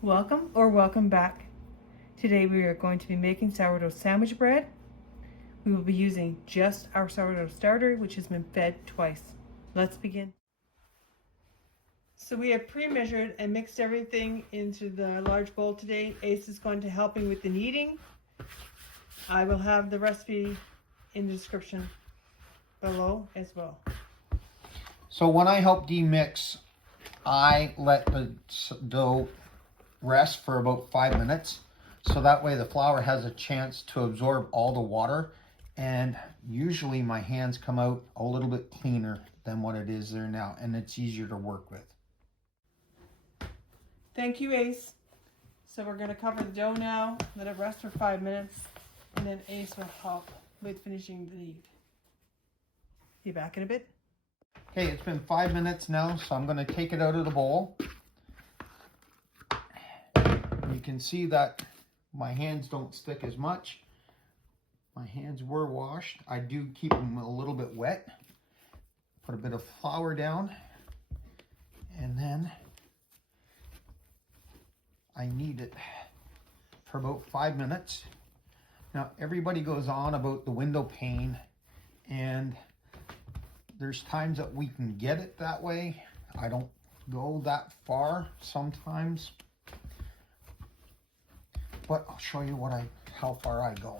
Welcome or welcome back. Today we are going to be making sourdough sandwich bread. We will be using just our sourdough starter, which has been fed twice. Let's begin. So we have pre-measured and mixed everything into the large bowl today. Ace is going to help me with the kneading. I will have the recipe in the description below as well. So when I help demix, I let the dough rest for about 5 minutes. So that way the flour has a chance to absorb all the water. And usually my hands come out a little bit cleaner than what it is there now. And it's easier to work with. Thank you, Ace. So we're going to cover the dough now, let it rest for 5 minutes, and then Ace will help with finishing the knead. Be back in a bit. Okay, it's been 5 minutes now, so I'm going to take it out of the bowl. You can see that my hands don't stick as much. My hands were washed. I do keep them a little bit wet. Put a bit of flour down, and then I knead it for about 5 minutes. Now everybody goes on about the window pane, and there's times that we can get it that way. I don't go that far sometimes, but I'll show you how far I go.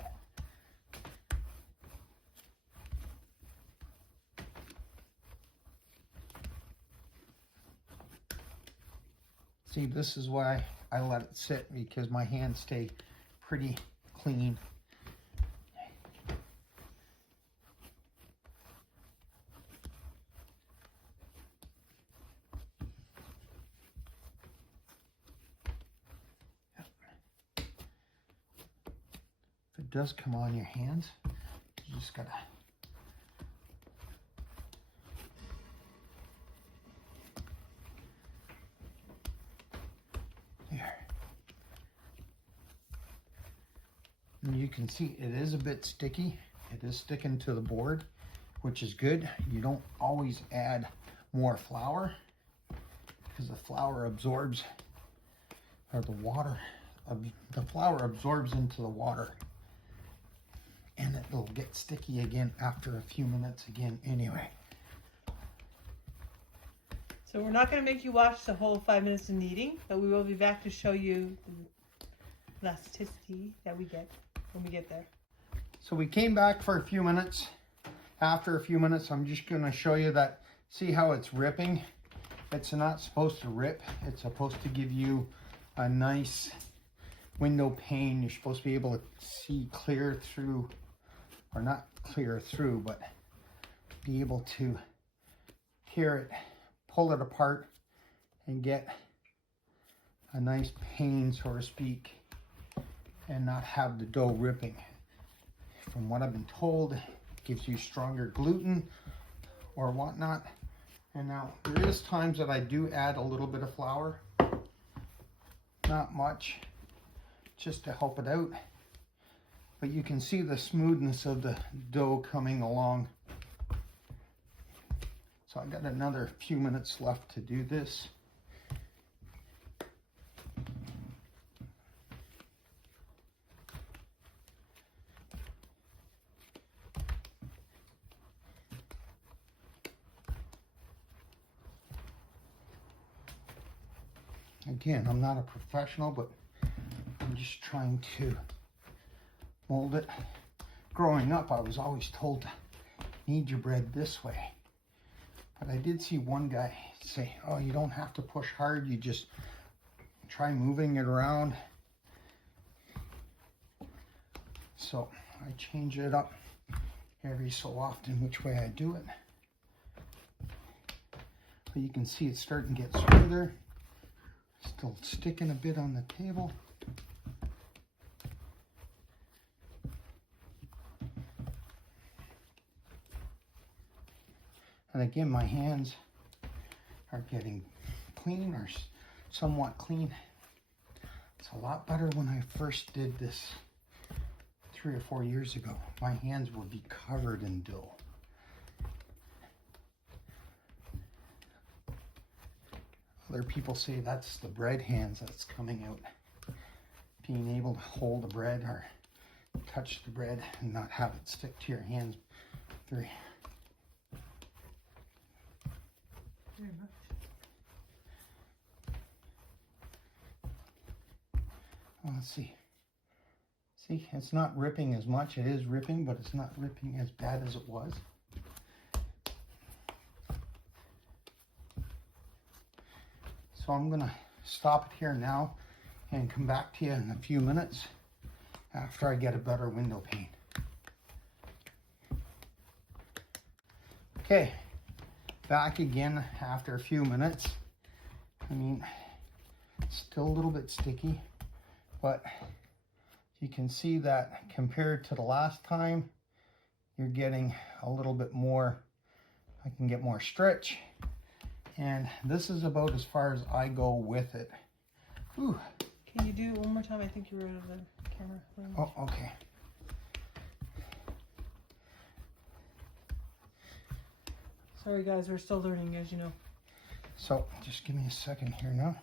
See, this is why I let it sit, because my hands stay pretty clean. If it does come on your hands, you just gotta here. And you can see it is a bit sticky. It is sticking to the board, which is good. You don't always add more flour because the flour absorbs, or the flour absorbs into the water, and it will get sticky again after a few minutes again anyway. So we're not going to make you watch the whole 5 minutes of kneading, but we will be back to show you the elasticity that we get when we get there. So we came back for a few minutes. After a few minutes, I'm just going to show you that. See how it's ripping? It's not supposed to rip. It's supposed to give you a nice window pane. You're supposed to be able to see clear through, or not clear through, but be able to hear it, pull it apart, and get a nice pane, so to speak, and not have the dough ripping. From what I've been told, it gives you stronger gluten or whatnot. And now there is times that I do add a little bit of flour, not much, just to help it out. But you can see the smoothness of the dough coming along. So I got another few minutes left to do this. Again, I'm not a professional, but I'm just trying to mold it. Growing up, I was always told to knead your bread this way. But I did see one guy say, oh, you don't have to push hard, you just try moving it around. So I change it up every so often which way I do it. But you can see it's starting to get smoother. Still sticking a bit on the table. And again, my hands are getting clean, or somewhat clean. It's a lot better when I first did this 3 or 4 years ago. My hands would be covered in dough. Other people say that's the bread hands that's coming out. Being able to hold the bread or touch the bread and not have it stick to your hands. Very much. Well, let's see. See, it's not ripping as much. It is ripping, but it's not ripping as bad as it was. So I'm going to stop it here now and come back to you in a few minutes after I get a better window pane. Okay, back again after a few minutes. I mean, it's still a little bit sticky, but you can see that compared to the last time, you're getting a little bit more. I can get more stretch, and this is about as far as I go with it. Whew. Can you do it one more time? I think you were out of the camera. Oh, okay. Sorry guys, we're still learning, as you know. So just give me a second here now.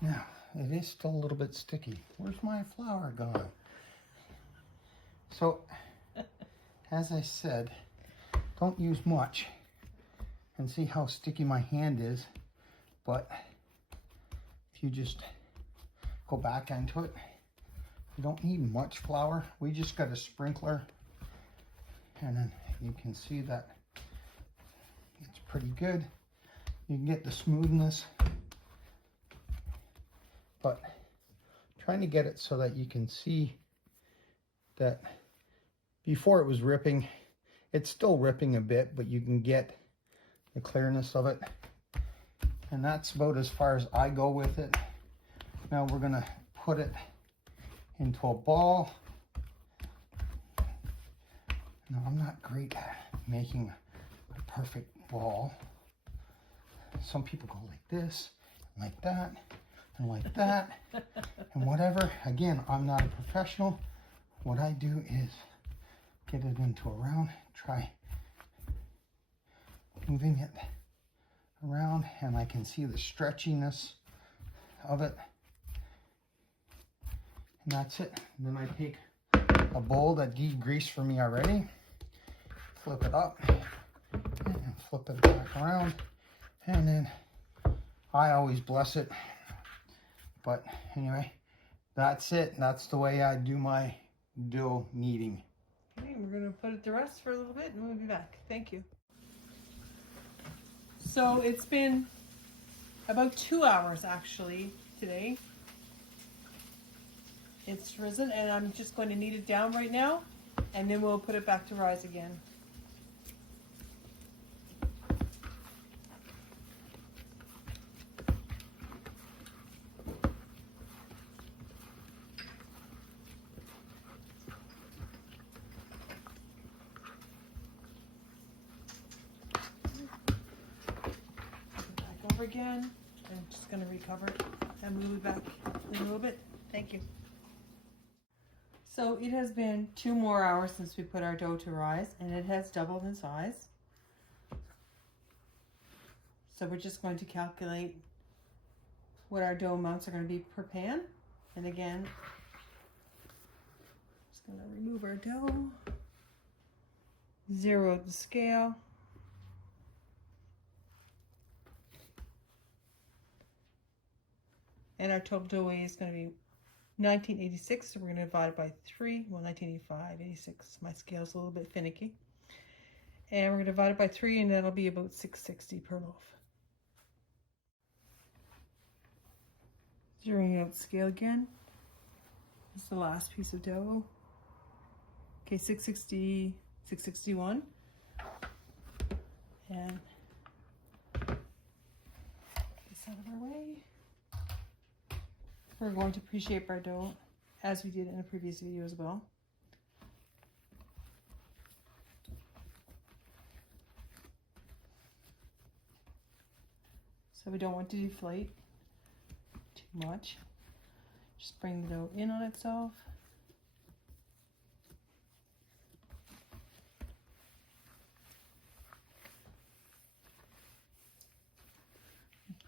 Now, it is still a little bit sticky. Where's my flour gone? So, as I said, don't use much. And see how sticky my hand is. But if you just go back into it, you don't need much flour. We just got a sprinkler. And then you can see that it's pretty good. You can get the smoothness. But trying to get it so that you can see that before it was ripping, it's still ripping a bit, but you can get the clearness of it. And that's about as far as I go with it. Now we're gonna put it into a ball. Now I'm not great at making a perfect ball. Some people go like this, like that, and like that, and whatever. Again, I'm not a professional. What I do is get it into a round, try moving it around, and I can see the stretchiness of it. And that's it. And then I take a bowl that degreased for me already, flip it up, and flip it back around, and then I always bless it. But anyway, that's it. That's the way I do my dough kneading. Okay, we're going to put it to rest for a little bit and we'll be back. Thank you. So it's been about 2 hours actually today. It's risen and I'm just going to knead it down right now and then we'll put it back to rise again. Again. I'm just going to recover it and we'll be back in a little bit. Thank you. So it has been 2 more hours since we put our dough to rise and it has doubled in size. So we're just going to calculate what our dough amounts are going to be per pan. And again, just going to remove our dough, zero the scale. And our total dough weight is going to be 1986, so we're going to divide it by 3. Well, 1985, 86. My scale's a little bit finicky. And we're going to divide it by 3, and that'll be about 660 per loaf. Zeroing out the scale again. This is the last piece of dough. Okay, 660, 661. And get this out of our way. We're going to pre-shape our dough as we did in a previous video as well. So we don't want to deflate too much. Just bring the dough in on itself.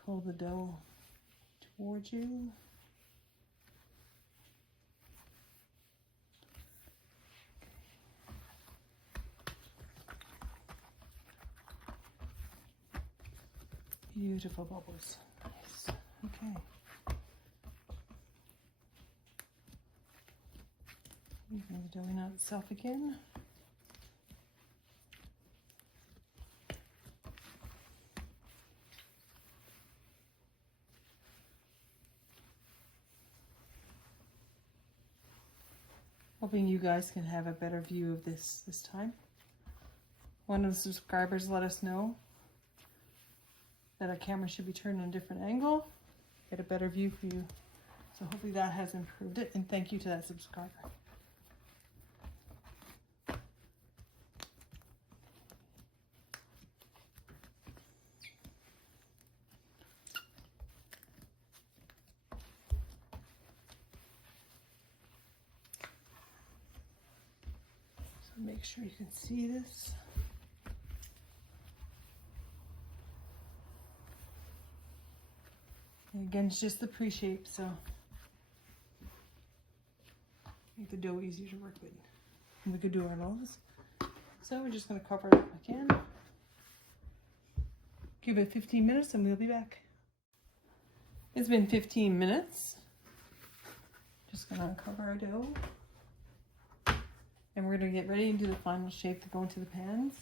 pull the dough towards you. Beautiful bubbles. Nice. Okay. Moving the dough in on itself again. Hoping you guys can have a better view of this time. One of the subscribers let us know that our camera should be turned on a different angle, get a better view for you. So hopefully that has improved it, and thank you to that subscriber. So make sure you can see this. And again, it's just the pre-shape, so make the dough easier to work with. And we could do our loaves. So we're just going to cover it up again. Give it 15 minutes and we'll be back. It's been 15 minutes. Just going to uncover our dough. And we're going to get ready and do the final shape to go into the pans.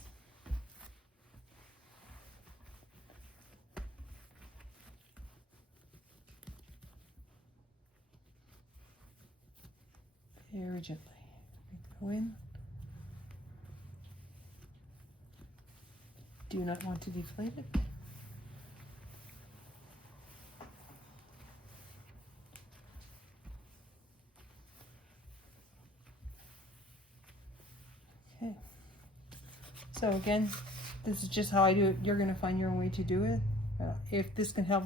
Very gently. Go in. Do not want to deflate it. Okay. So again, this is just how I do it. You're going to find your own way to do it. If this can help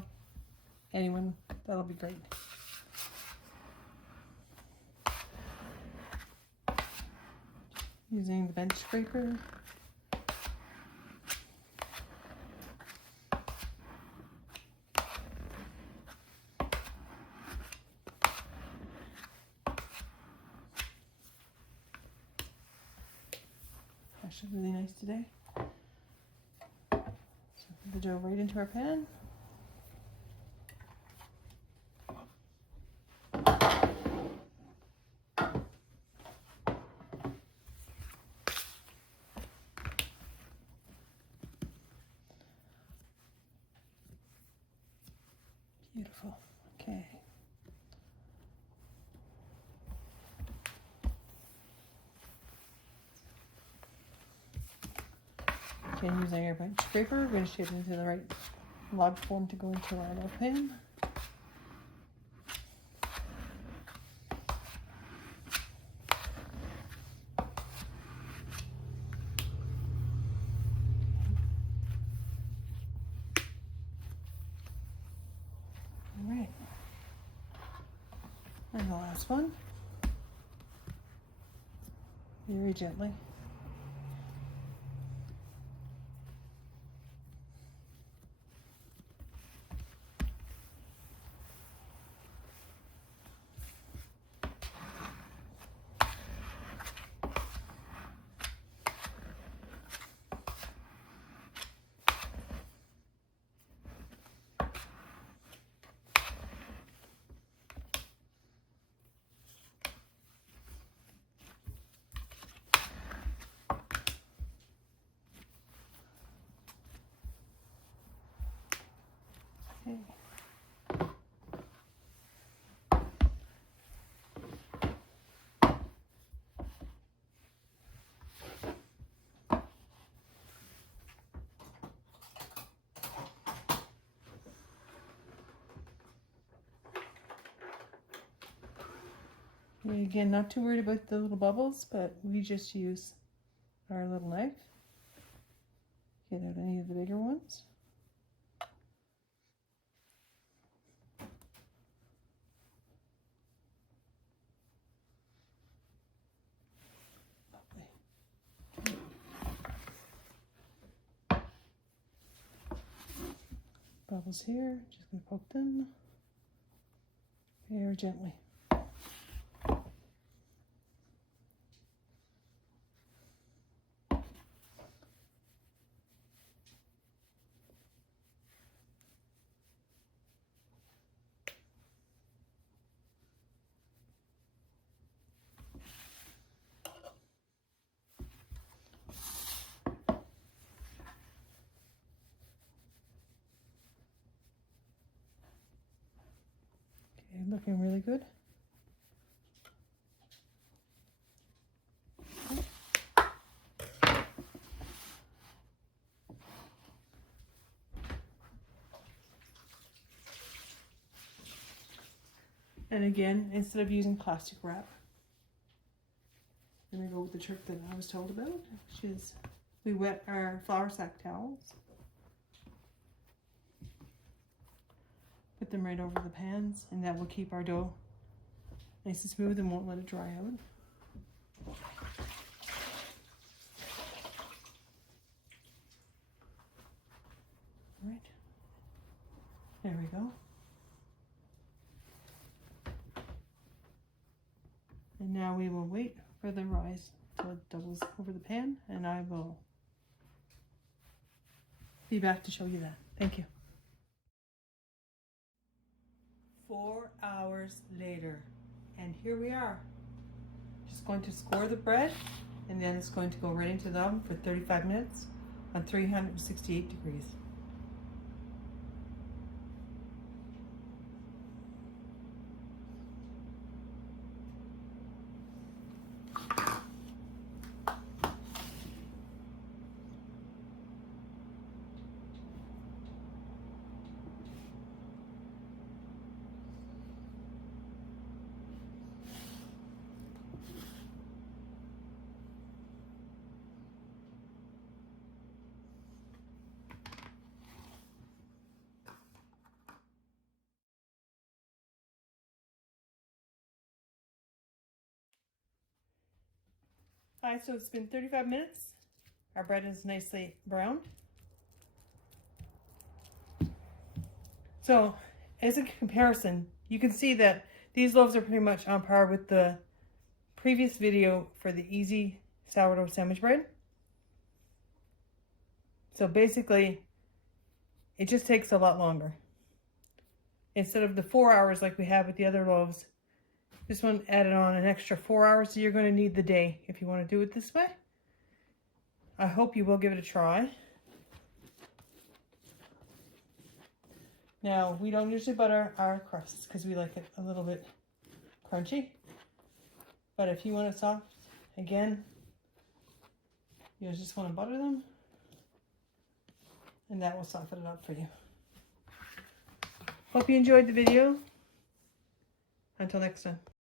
anyone, that'll be great. Using the bench scraper. Actually really nice today. So put the dough right into our pan. Beautiful. Okay. Again, using our bench scraper, we're going to shape it into the right log form to go into our loaf pan. And the last one, very gently. Okay. Again, not too worried about the little bubbles, but we just use our little knife. Get out any of the bigger ones. Lovely. bubbles here. Just going to poke them very gently. Okay, looking really good. And again, instead of using plastic wrap, I'm going to go with the trick that I was told about, which is we wet our flour sack towels, put them right over the pans, and that will keep our dough nice and smooth and won't let it dry out. Right, there we go. And now we will wait for the rise till it doubles over the pan, and I will be back to show you that. Thank you. 4 hours later, and here we are. Just going to score the bread, and then it's going to go right into the oven for 35 minutes on 368 degrees. Alright, so it's been 35 minutes. Our bread is nicely browned. So, as a comparison, you can see that these loaves are pretty much on par with the previous video for the easy sourdough sandwich bread. So basically, it just takes a lot longer. Instead of the 4 hours like we have with the other loaves, this one added on an extra 4 hours, so you're going to need the day if you want to do it this way. I hope you will give it a try. Now, we don't usually butter our crusts because we like it a little bit crunchy. But if you want it soft, again, you'll just want to butter them, and that will soften it up for you. Hope you enjoyed the video. Until next time.